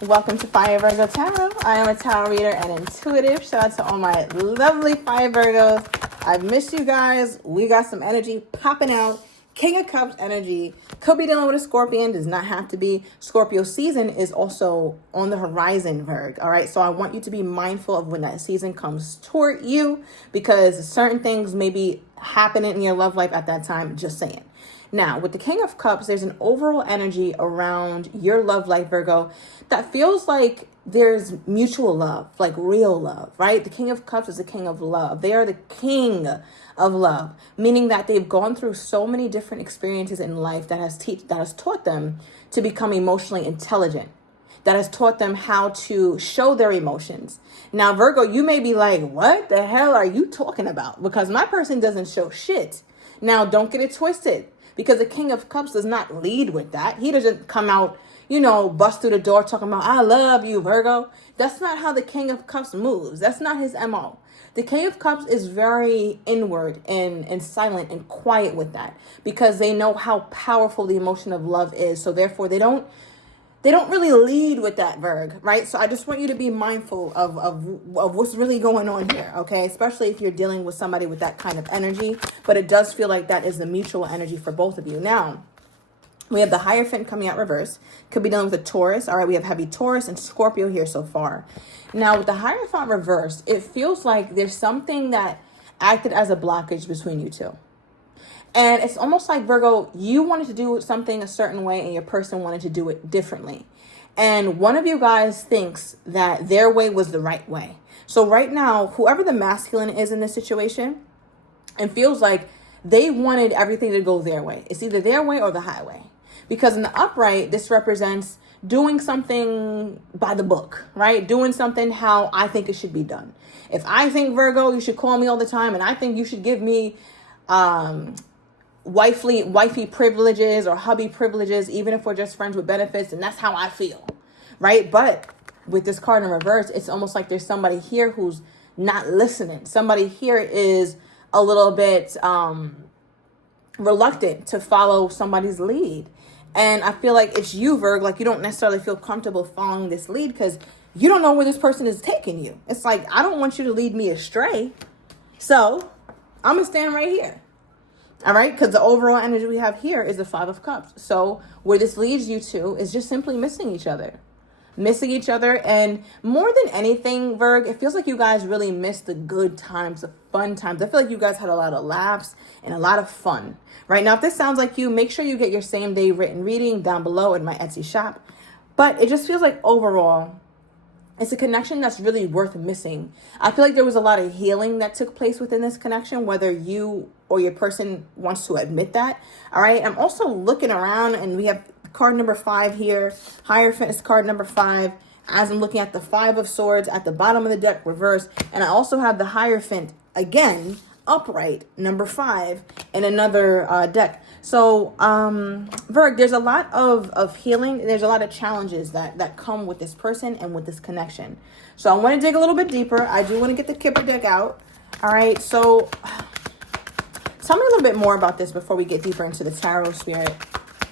Welcome to Fire Virgo Tarot. I am a tarot reader and intuitive. Shout out to all my lovely Fire Virgos. I've missed you guys. We got some energy popping out. King of Cups energy. Could be dealing with a Scorpion. Does not have to be. Scorpio season is also on the horizon, Virg. All right. So I want you to be mindful of when that season comes toward you, because certain things may be happening in your love life at that time. Just saying. Now, with the King of Cups, there's an overall energy around your love life, Virgo, that feels like there's mutual love, like real love, right? The King of Cups is the king of love. They are the king of love, meaning that they've gone through so many different experiences in life that has taught them to become emotionally intelligent, that has taught them how to show their emotions. Now, Virgo, you may be like, what the hell are you talking about? Because my person doesn't show shit. Now, don't get it twisted. Because the King of Cups does not lead with that. He doesn't come out, bust through the door talking about, I love you, Virgo. That's not how the King of Cups moves. That's not his MO. The King of Cups is very inward and silent and quiet with that, because they know how powerful the emotion of love is. So therefore, they don't really lead with that, Virg, right? So I just want you to be mindful of what's really going on here, okay? Especially if you're dealing with somebody with that kind of energy. But it does feel like that is the mutual energy for both of you. Now, we have the Hierophant coming out reverse. Could be dealing with a Taurus. All right, we have heavy Taurus and Scorpio here so far. Now, with the Hierophant reverse, it feels like there's something that acted as a blockage between you two. And it's almost like, Virgo, you wanted to do something a certain way and your person wanted to do it differently. And one of you guys thinks that their way was the right way. So right now, whoever the masculine is in this situation, it feels like they wanted everything to go their way. It's either their way or the highway. Because in the upright, this represents doing something by the book, right? Doing something how I think it should be done. If I think, Virgo, you should call me all the time and I think you should give me wifey privileges or hubby privileges, even if we're just friends with benefits, and that's how I feel, right? But with this card in reverse, it's almost like there's somebody here who's not listening. Somebody here is a little bit reluctant to follow somebody's lead. And I feel like it's you, Virg, like you don't necessarily feel comfortable following this lead because you don't know where this person is taking you. It's like, I don't want you to lead me astray, so I'm gonna stand right here. All right, because the overall energy we have here is the Five of Cups. So where this leads you to is just simply missing each other. And more than anything, Virg, it feels like you guys really miss the good times, the fun times. I feel like you guys had a lot of laughs and a lot of fun. Right now, if this sounds like you, make sure you get your same day written reading down below in my Etsy shop. But it just feels like overall, it's a connection that's really worth missing. I feel like there was a lot of healing that took place within this connection, whether you or your person wants to admit that. All right. I'm also looking around and we have card number 5 here. Hierophant is card number 5. As I'm looking at the 5 of Swords at the bottom of the deck, reverse. And I also have the Hierophant again, upright, number 5 in another deck. So, Virg, there's a lot of healing. There's a lot of challenges that come with this person and with this connection. So I want to dig a little bit deeper. I do want to get the Kipper deck out. All right. So tell me a little bit more about this before we get deeper into the tarot spirit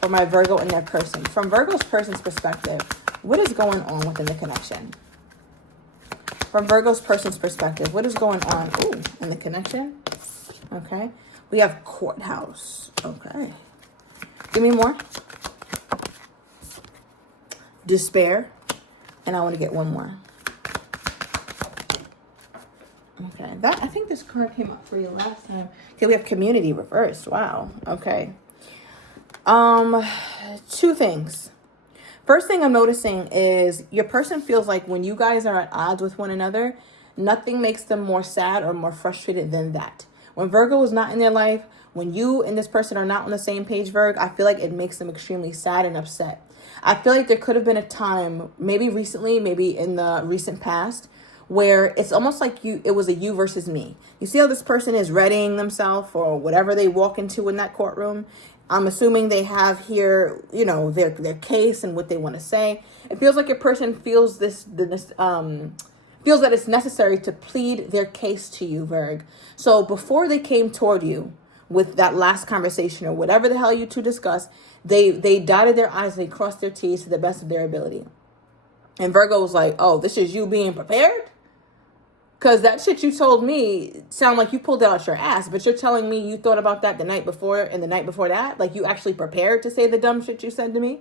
for my Virgo and their person. From Virgo's person's perspective, what is going on within the connection? From Virgo's person's perspective, what is going on in the connection? Okay. We have Courthouse. Okay. Give me more. Despair. And I want to get one more. Okay. I think this card came up for you last time. Okay, we have Community reversed. Wow. Okay. 2 things. First thing I'm noticing is your person feels like when you guys are at odds with one another, nothing makes them more sad or more frustrated than that. When Virgo is not in their life, when you and this person are not on the same page, Virg, I feel like it makes them extremely sad and upset. I feel like there could have been a time, maybe recently, maybe in the recent past, where it's almost like it was a you versus me. You see how this person is readying themselves for whatever they walk into in that courtroom? I'm assuming they have here, their case and what they want to say. It feels like your person feels feels that it's necessary to plead their case to you, Virg. So before they came toward you with that last conversation or whatever the hell you two discussed, they dotted their I's, they crossed their T's to the best of their ability. And Virgo was like, oh, this is you being prepared? Because that shit you told me sound like you pulled it out your ass, but you're telling me you thought about that the night before and the night before that? Like you actually prepared to say the dumb shit you said to me?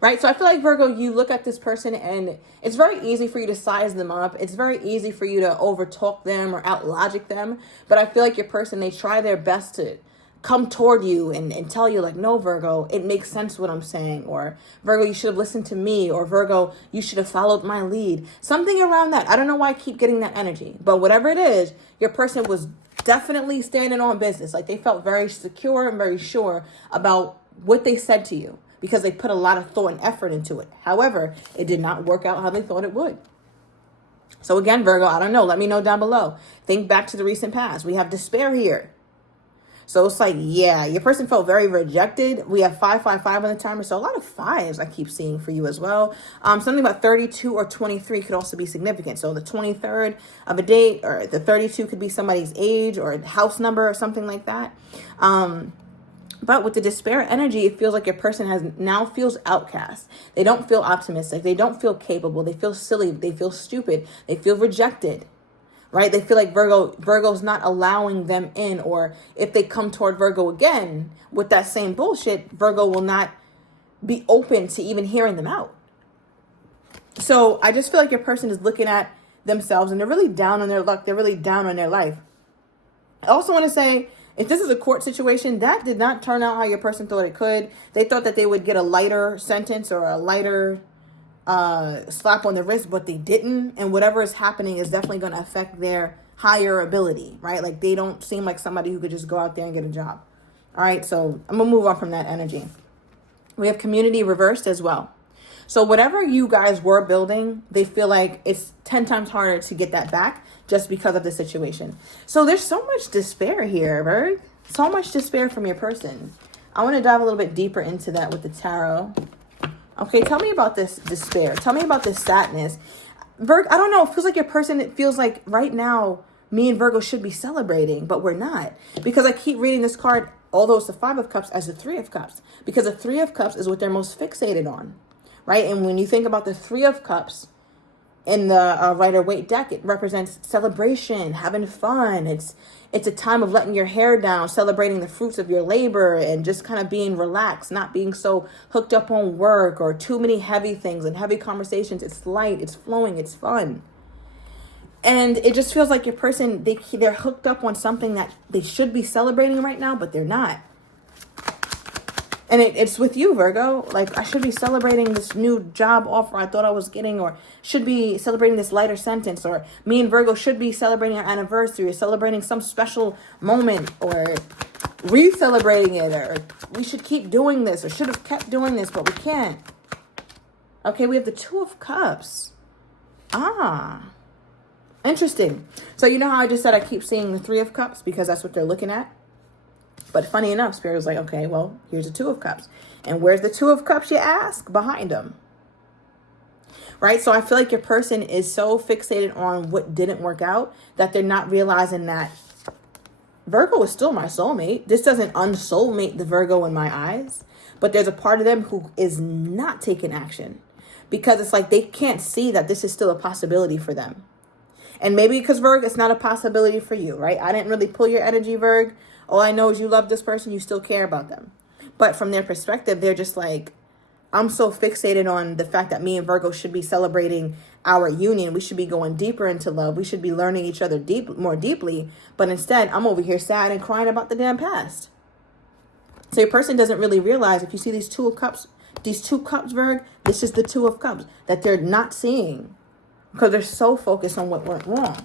Right? So I feel like, Virgo, you look at this person and it's very easy for you to size them up. It's very easy for you to overtalk them or outlogic them. But I feel like your person, they try their best to come toward you and tell you like, no, Virgo, it makes sense what I'm saying. Or Virgo, you should have listened to me. Or Virgo, you should have followed my lead. Something around that. I don't know why I keep getting that energy. But whatever it is, your person was definitely standing on business. Like they felt very secure and very sure about what they said to you, because they put a lot of thought and effort into it. However, it did not work out how they thought it would. So again, Virgo, I don't know. Let me know down below. Think back to the recent past. We have despair here. So it's like, yeah, your person felt very rejected. We have 555 on the timer. So a lot of fives I keep seeing for you as well. Something about 32 or 23 could also be significant. So the 23rd of a date, or the 32 could be somebody's age or house number or something like that. But with the despair energy, it feels like your person now feels outcast. They don't feel optimistic. They don't feel capable. They feel silly. They feel stupid. They feel rejected, right? They feel like Virgo's not allowing them in. Or if they come toward Virgo again with that same bullshit, Virgo will not be open to even hearing them out. So I just feel like your person is looking at themselves and they're really down on their luck. They're really down on their life. I also want to say, if this is a court situation, that did not turn out how your person thought it could. They thought that they would get a lighter sentence or a lighter slap on the wrist, but they didn't. And whatever is happening is definitely going to affect their higher ability, right? Like they don't seem like somebody who could just go out there and get a job. All right, so I'm going to move on from that energy. We have community reversed as well. So whatever you guys were building, they feel like it's 10 times harder to get that back just because of the situation. So there's so much despair here, Virg. So much despair from your person. I want to dive a little bit deeper into that with the tarot. Okay, tell me about this despair. Tell me about this sadness. Virg, I don't know. It feels like your person, it feels like right now, me and Virgo should be celebrating, but we're not. Because I keep reading this card, although it's the 5 of Cups, as the 3 of Cups. Because the 3 of Cups is what they're most fixated on, right? And when you think about the 3 of Cups in the Rider-Waite deck, it represents celebration, having fun. It's a time of letting your hair down, celebrating the fruits of your labor, and just kind of being relaxed, not being so hooked up on work or too many heavy things and heavy conversations. It's light, it's flowing, it's fun. And it just feels like your person, they're hooked up on something that they should be celebrating right now, but they're not. And it's with you, Virgo. Like, I should be celebrating this new job offer I thought I was getting, or should be celebrating this lighter sentence, or me and Virgo should be celebrating our anniversary, or celebrating some special moment, or re-celebrating it, or we should keep doing this, or should have kept doing this, but we can't. Okay, we have the 2 of Cups. Interesting. So you know how I just said I keep seeing the 3 of Cups because that's what they're looking at? But funny enough, Spirit was like, okay, well, here's the 2 of Cups. And where's the 2 of Cups, you ask? Behind them. Right? So I feel like your person is so fixated on what didn't work out that they're not realizing that Virgo is still my soulmate. This doesn't unsoulmate the Virgo in my eyes. But there's a part of them who is not taking action. Because it's like they can't see that this is still a possibility for them. And maybe because, Virg, it's not a possibility for you, right? I didn't really pull your energy, Virg. All I know is you love this person. You still care about them. But from their perspective, they're just like, I'm so fixated on the fact that me and Virgo should be celebrating our union. We should be going deeper into love. We should be learning each other more deeply. But instead, I'm over here sad and crying about the damn past. So your person doesn't really realize, if you see these 2 of Cups, Virg, this is the 2 of Cups that they're not seeing because they're so focused on what went wrong.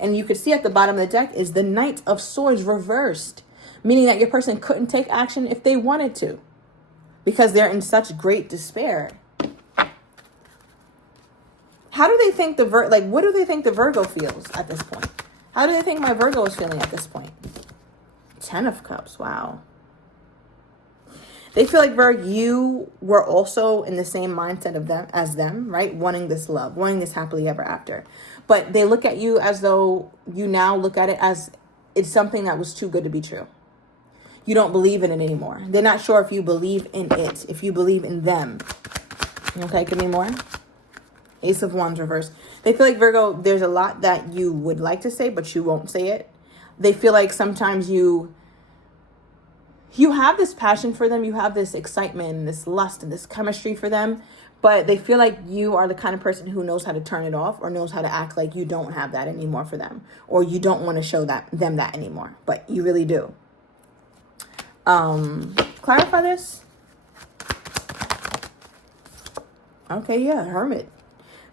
And you could see at the bottom of the deck is the Knight of Swords reversed, meaning that your person couldn't take action if they wanted to because they're in such great despair. How do they think what do they think the Virgo feels at this point? How do they think my Virgo is feeling at this point? 10 of Cups, wow. They feel like, Virg, you were also in the same mindset of them as them, right? Wanting this love, wanting this happily ever after. But they look at you as though you now look at it as it's something that was too good to be true. You don't believe in it anymore. They're not sure if you believe in it, if you believe in them. Okay, give me more. Ace of Wands reverse. They feel like, Virgo, there's a lot that you would like to say, but you won't say it. They feel like sometimes you have this passion for them, you have this excitement and this lust and this chemistry for them, but they feel like you are the kind of person who knows how to turn it off or knows how to act like you don't have that anymore for them, or you don't want to show them that anymore, but you really do. Clarify this. Okay, yeah, Hermit.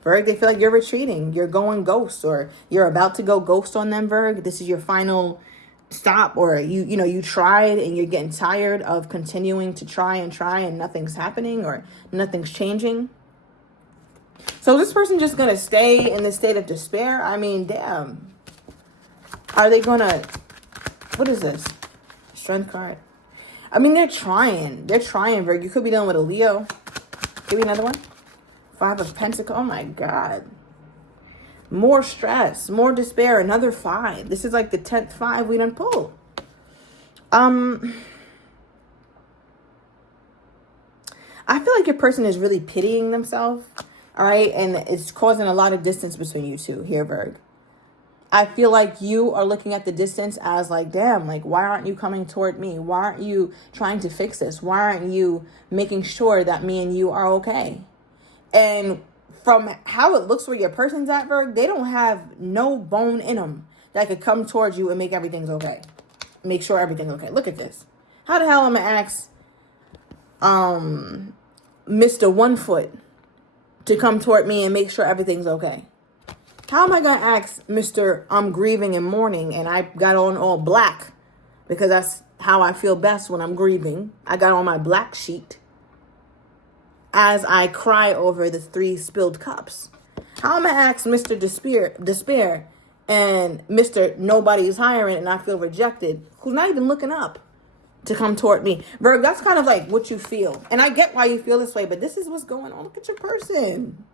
Virg, they feel like you're retreating, you're going ghost, or you're about to go ghost on them, Virg. This is your final stop, or you tried and you're getting tired of continuing to try and nothing's happening or nothing's changing. So this person just gonna stay in this state of despair? I mean, damn. Are they gonna, what is this? Strength card. I mean, they're trying, Virg. You could be dealing with a Leo. Give me another one. Five of Pentacles. Oh my God. More stress, more despair, another 5. This is like the 10th 5 we done pulled. I feel like your person is really pitying themselves, all right? And it's causing a lot of distance between you two here, Virg. I feel like you are looking at the distance as like, damn, like, why aren't you coming toward me? Why aren't you trying to fix this? Why aren't you making sure that me and you are okay? And from how it looks where your person's at, Virg, they don't have no bone in them that could come towards you and make everything's okay. Make sure everything's okay. Look at this. How the hell am I gonna ask Mr. One Foot to come toward me and make sure everything's okay? How am I gonna ask Mr. I'm grieving and mourning and I got on all black because that's how I feel best when I'm grieving. I got on my black sheet as I cry over the 3 spilled cups. How am I ask Mr. Despair and Mr. Nobody's hiring and I feel rejected, who's not even looking up, to come toward me? Virgo, that's kind of like what you feel. And I get why you feel this way, but this is what's going on. Look at your person.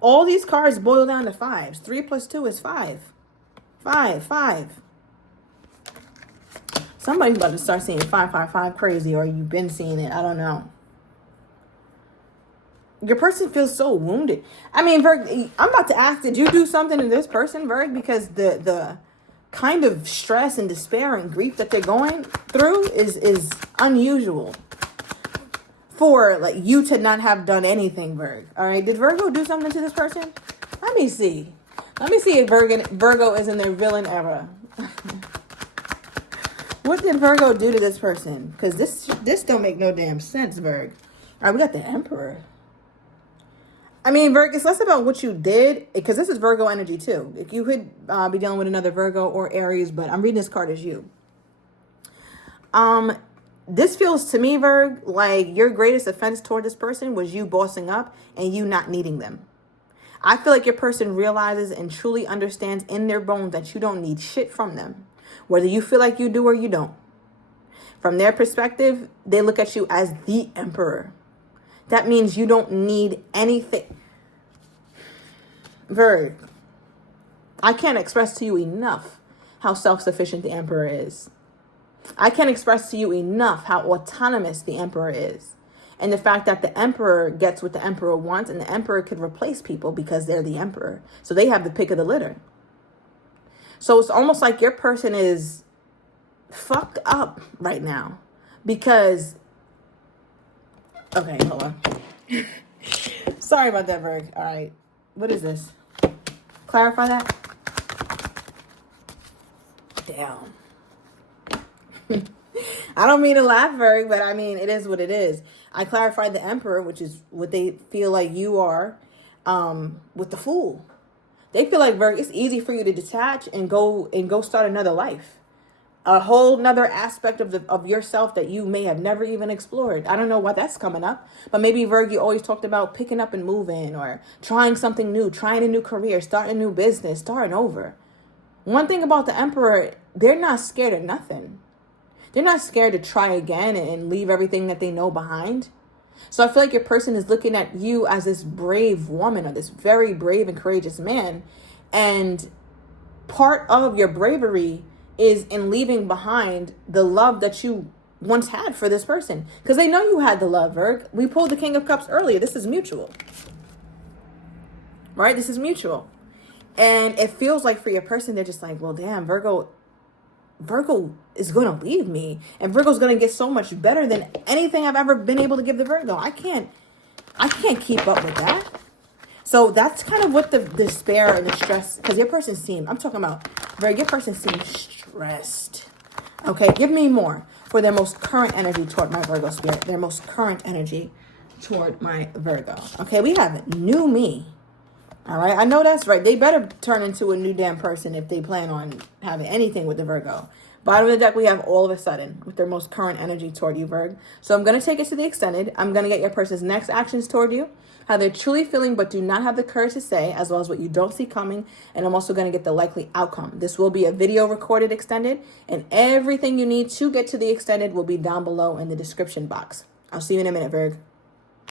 All these cards boil down to 5s. 3 plus 2 is 5. 5. Somebody's about to start seeing 555 crazy, or you've been seeing it. I don't know. Your person feels so wounded. I mean, Virg, I'm about to ask, did you do something to this person, Virg? Because the kind of stress and despair and grief that they're going through is unusual for like you to not have done anything, Virg. All right, did Virgo do something to this person? Let me see. If Virgo is in their villain era. What did Virgo do to this person? Because this don't make no damn sense, Virg. All right, we got the Emperor. I mean, Virgo, it's less about what you did, because this is Virgo energy too. If you could be dealing with another Virgo or Aries, but I'm reading this card as you. This feels to me, Virg, like your greatest offense toward this person was you bossing up and you not needing them. I feel like your person realizes and truly understands in their bones that you don't need shit from them, whether you feel like you do or you don't. From their perspective, they look at you as the Emperor. That means you don't need anything. Virg, I can't express to you enough how self-sufficient the Emperor is. I can't express to you enough how autonomous the Emperor is. And the fact that the Emperor gets what the Emperor wants, and the Emperor could replace people because they're the Emperor. So they have the pick of the litter. So it's almost like your person is fucked up right now because... Okay, hold on. Sorry about that, Virg. All right. What is this? Clarify that. Damn. I don't mean to laugh, Virg, but I mean, it is what it is. I clarified the Emperor, which is what they feel like you are, with the Fool. They feel like, Virg, it's easy for you to detach and go start another life. A whole nother aspect of yourself that you may have never even explored. I don't know why that's coming up, but maybe, Virg, you always talked about picking up and moving or trying something new, trying a new career, starting a new business, starting over. One thing about the Emperor, they're not scared of nothing. They're not scared to try again and leave everything that they know behind. So I feel like your person is looking at you as this brave woman or this very brave and courageous man. And part of your bravery is in leaving behind the love that you once had for this person. Because they know you had the love, Virg. We pulled the King of Cups earlier. This is mutual. right? This is mutual. And it feels like for your person, they're just like, well, damn, Virgo is going to leave me. And Virgo's going to get so much better than anything I've ever been able to give the Virgo. I can't keep up with that. So that's kind of what the despair and the stress, because your person seems, I'm talking about, your person seems stressed. Okay, give me more for their most current energy toward my Virgo spirit. Their most current energy toward my Virgo. Okay, we have new me. All right, I know that's right. They better turn into a new damn person if they plan on having anything with the Virgo. Bottom of the deck, we have all of a sudden with their most current energy toward you, Virg. So I'm going to take it to the extended. I'm going to get your person's next actions toward you, how they're truly feeling but do not have the courage to say, as well as what you don't see coming. And I'm also going to get the likely outcome. This will be a video recorded extended, and everything you need to get to the extended will be down below in the description box. I'll see you in a minute, Virg.